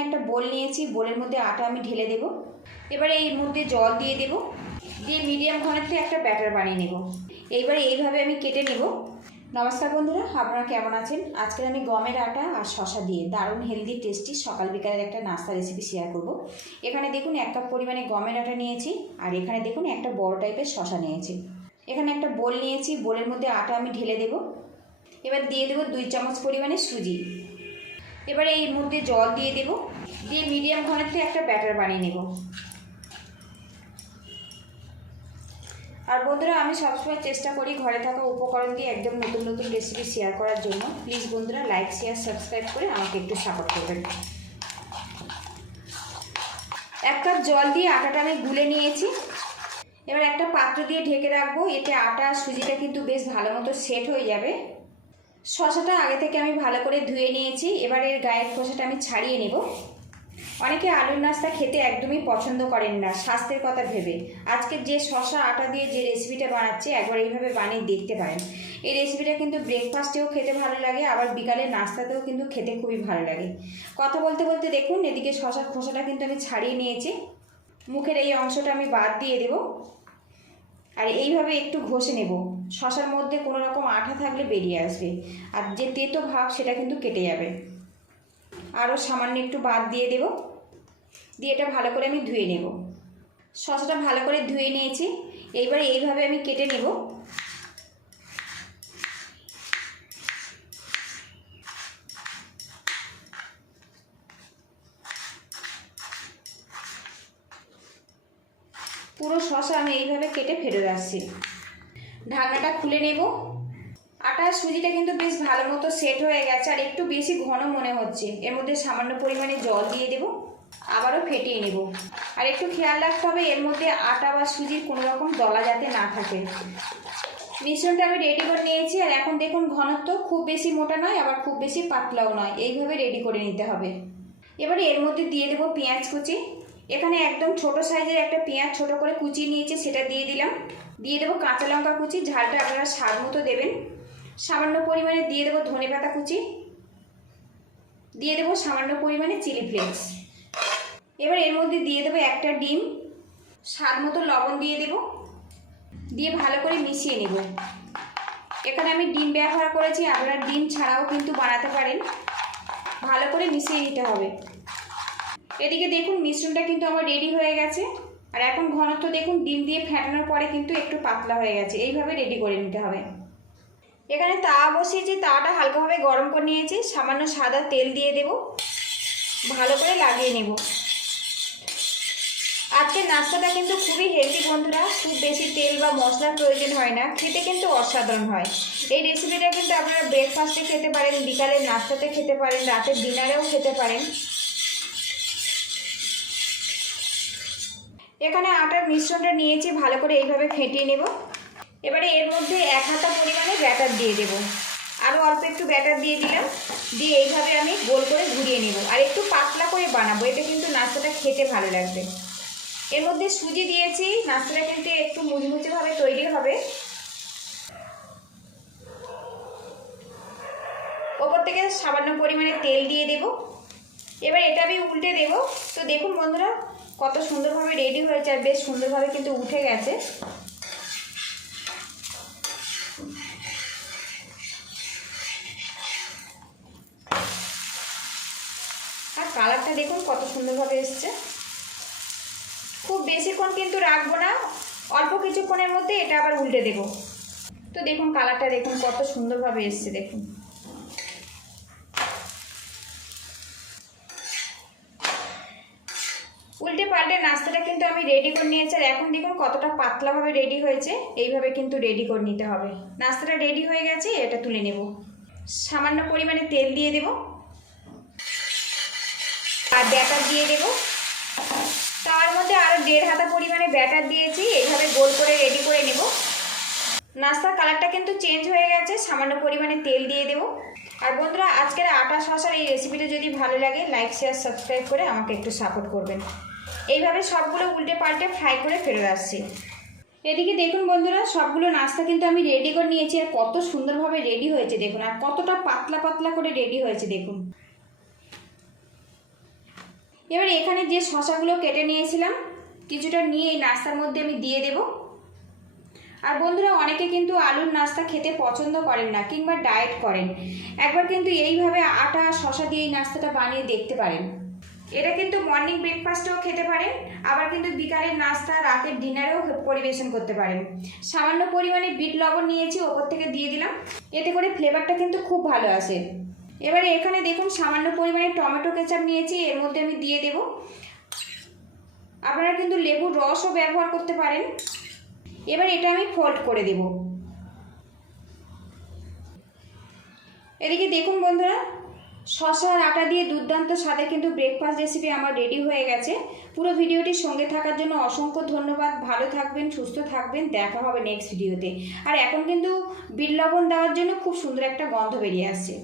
এখানে একটা বোল নিয়েছি, বোলের মধ্যে আটা আমি ঢেলে দেব। এবারে এর মধ্যে জল দিয়ে দেব, দিয়ে মিডিয়াম ঘনত্বে একটা ব্যাটার বানিয়ে নেব। এইবারে এইভাবে আমি কেটে নেব। নমস্কার বন্ধুরা, আপনারা কেমন আছেন? আজকে আমি গমের আটা আর শশা দিয়ে দারুণ হেলদি টেস্টি সকাল বিকালের একটা নাস্তা রেসিপি শেয়ার করব। এখানে দেখুন 1 কাপ পরিমাণে গমের আটা নিয়েছি, আর এখানে দেখুন একটা বড় টাইপের শশা নিয়েছি। এখানে একটা বোল নিয়েছি, বোলের মধ্যে আটা আমি ঢেলে দেব। এবার দিয়ে দেব 2 চামচ পরিমাণে সুজি। এবারে এর মধ্যে জল দিয়ে দেব, দিয়ে মিডিয়াম ঘনত্বে একটা ব্যাটার বানিয়ে নেব। আর বন্ধুরা, আমি সবসময় চেষ্টা করি ঘরে থাকা উপকরণ দিয়ে একদম নতুন নতুন রেসিপি শেয়ার করার জন্য। প্লিজ বন্ধুরা, লাইক শেয়ার সাবস্ক্রাইব করে আমাকে একটু সাপোর্ট করবেন। 1 কাপ জল দিয়ে আটাটা আমি গুলে নিয়েছি। এবার একটা পাত্র দিয়ে ঢেকে রাখবো, এতে আটা আর সুজিটা কিন্তু বেশ ভালো মতো সেট হয়ে যাবে। শসাটা আগে থেকে আমি ভালো করে ধুয়ে নিয়েছি, এবার এর গায়ের খোসাটা আমি ছাড়িয়ে নেব। অনেকে আলুর নাস্তা খেতে একদমই পছন্দ করেন না স্বাস্থ্যের কথা ভেবে। আজকে যে শসা আটা দিয়ে যে রেসিপিটা বানাচ্ছি, একবার এইভাবে বানিয়ে দেখতে পারেন। এই রেসিপিটা কিন্তু ব্রেকফাস্টেও খেতে ভালো লাগে, আবার বিকালের নাস্তাতেও কিন্তু খেতে খুবই ভালো লাগে। কথা বলতে বলতে দেখুন এদিকে শসার খোসাটা কিন্তু আমি ছাড়িয়ে নিয়েছি। মুখের এই অংশটা আমি বাদ দিয়ে দেব, আর এইভাবে একটু ঘষে নেব। শসার মধ্যে কোনো রকম আঠা থাকলে বেরিয়ে আসবে, আর যে তেতো ভাব সেটা কিন্তু কেটে যাবে। আরও সামান্য একটু বাদ দিয়ে দেব, দিয়ে এটা ভালো করে আমি ধুয়ে নেব। শসাটা ভালো করে ধুয়ে নিয়েছি, এইবারে এইভাবে আমি কেটে নেব। পুরো শসা আমি এইভাবে কেটে ফেরত আসছি। ঢাকনাটা খুলে নেব। আটা সুজিটা কিন্তু বেশ ভালো মতো সেট হয়ে গেছে, আর একটু বেশি ঘন মনে হচ্ছে। এর মধ্যে সামান্য পরিমাণে জল দিয়ে দেব, আবারও ফেটিয়ে নেব। আর একটু খেয়াল রাখতে হবে এর মধ্যে আটা বা সুজির কোনো রকম দলা যাতে না থাকে। মিশ্রণটা আমি রেডি করে নিয়েছি, আর এখন দেখুন ঘনত্ব খুব বেশি মোটা নয়, আবার খুব বেশি পাতলাও নয়, এইভাবে রেডি করে নিতে হবে। এবারে এর মধ্যে দিয়ে দেব পেঁয়াজ কুচি। এখানে একদম ছোট সাইজের একটা পেঁয়াজ ছোট করে কুচিয়ে নিয়েছি, সেটা দিয়ে দিলাম। দিয়ে দেবো কাঁচা লঙ্কা কুচি, ঝালটা আপনারা স্বাদ মতো দেবেন। সামান্য পরিমাণে দিয়ে দেবো ধনেপাতা কুচি, দিয়ে দেবো সামান্য পরিমাণে চিলি ফ্লেক্স। এবার এর মধ্যে দিয়ে দেবো একটা ডিম, স্বাদ মতো লবণ দিয়ে দেব, দিয়ে ভালো করে মিশিয়ে নেব। এখানে আমি ডিম ব্যবহার করেছি, আপনারা ডিম ছাড়াও কিন্তু বানাতে পারেন। ভালো করে মিশিয়ে নিতে হবে। এদিকে দেখুন মিশ্রণটা কিন্তু আমার রেডি হয়ে গেছে, আর এখন ঘনত্ব দেখুন ডিম দিয়ে ফেটানোর পরে কিন্তু একটু পাতলা হয়ে গেছে। এইভাবে রেডি করে নিতে হবে। এখানে তাওয়া বসিয়েছি, তাওয়াটা হালকাভাবে গরম করে নিয়েছি। সামান্য সাদা তেল দিয়ে দেব, ভালো করে লাগিয়ে নেব। আজকের নাস্তাটা কিন্তু খুবই হেলদি বন্ধুরা, খুব বেশি তেল বা মশলার প্রয়োজন হয় না, খেতে কিন্তু অসাধারণ হয়। এই রেসিপিটা কিন্তু আপনারা ব্রেকফাস্টে খেতে পারেন, বিকালের নাস্তাতে খেতে পারেন, রাতের ডিনারেও খেতে পারেন। এখানে আটার মিশ্রণটা নিয়েছি, ভালো করে এইভাবে ফেটিয়ে নেব। এবারে এর মধ্যে 1 হাতা পরিমাণে ব্যাটার দিয়ে দেব। আরও অল্প একটু ব্যাটার দিয়ে দিলাম, দিয়ে এইভাবে আমি গোল করে ঘুরিয়ে নেব। আর একটু পাতলা করে বানাবো, এটা কিন্তু নাস্তাটা খেতে ভালো লাগবে। এর মধ্যে সুজি দিয়েছি, নাস্তাটা কিন্তু একটু মুচমুচেভাবে তৈরি হবে। ওপর থেকে সামান্য পরিমাণে তেল দিয়ে দেব। এবার এটা আমি উল্টে দেব। তো দেখুন বন্ধুরা কত সুন্দরভাবে রেডি হয়েছে, আর বেশ সুন্দরভাবে কিন্তু উঠে গেছে। আর কালারটা দেখুন কত সুন্দরভাবে এসছে। খুব বেশিক্ষণ কিন্তু রাখবো না, অল্প কিছুক্ষণের মধ্যে এটা আবার উল্টে দেব। তো দেখুন কালারটা দেখুন কত সুন্দরভাবে এসছে। দেখুন উল্টে পাল্টে নাস্তাটা কিন্তু আমি রেডি করে নিয়েছি, আর এখন দেখুন কতটা পাতলাভাবে রেডি হয়েছে। এইভাবে কিন্তু রেডি করে নিতে হবে। নাস্তাটা রেডি হয়ে গেছে, এটা তুলে নেব। সামান্য পরিমাণে তেল দিয়ে দেব, আর ব্যাটার দিয়ে দেব। তার মধ্যে আরও 1.5 হাতা পরিমাণে ব্যাটার দিয়েছি, এইভাবে গোল করে রেডি করে নেব। নাস্তার কালারটা কিন্তু চেঞ্জ হয়ে গেছে, সামান্য পরিমাণে তেল দিয়ে দেব। আর বন্ধুরা, আজকের আটা শসার এই রেসিপিটা যদি ভালো লাগে, লাইক শেয়ার সাবস্ক্রাইব করে আমাকে একটু সাপোর্ট করবেন। এইভাবে সবগুলো উল্টে পাল্টে ফ্রাই করে ফেরত আসছি। এদিকে দেখুন বন্ধুরা, সবগুলো নাস্তা কিন্তু আমি রেডি করে নিয়েছি, আর কত সুন্দরভাবে রেডি হয়েছে দেখুন, আর কতটা পাতলা পাতলা করে রেডি হয়েছে দেখুন। এবার এখানে যে শশাগুলো কেটে নিয়েছিলাম কিছুটা নিয়ে এই নাস্তার মধ্যে আমি দিয়ে দেব। আর বন্ধুরা, অনেকে কিন্তু আলুর নাস্তা খেতে পছন্দ করেন না কিংবা ডায়েট করেন, একবার কিন্তু এইভাবে আটা শশা দিয়ে এই নাস্তাটা বানিয়ে দেখতে পারেন। এটা কিন্তু মর্নিং ব্রেকফাস্টেও খেতে পারেন, আবার কিন্তু বিকালের নাস্তা, রাতের ডিনারেও পরিবেশন করতে পারেন। সামান্য পরিমাণে বিট লবণ নিয়েছি, ওপর থেকে দিয়ে দিলাম, এতে করে ফ্লেভারটা কিন্তু খুব ভালো আসে। এবারে এখানে দেখুন সামান্য পরিমাণে টমেটো কেচাপ নিয়েছি, এর মধ্যে আমি দিয়ে দেব। আপনারা কিন্তু লেবুর রসও ব্যবহার করতে পারেন। এবার এটা আমি ফোল্ড করে দেব। এদিকে দেখুন বন্ধুরা, শসা আর আটা দিয়ে দুর্দান্ত স্বাদে কিন্তু ব্রেকফাস্ট রেসিপি আমার রেডি হয়ে গেছে। পুরো ভিডিওটির সঙ্গে থাকার জন্য অসংখ্য ধন্যবাদ। ভালো থাকবেন, সুস্থ থাকবেন, দেখা হবে নেক্সট ভিডিওতে। আর এখন কিন্তু বিট লবণ দেওয়ার জন্য খুব সুন্দর একটা গন্ধ বেরিয়ে আসছে।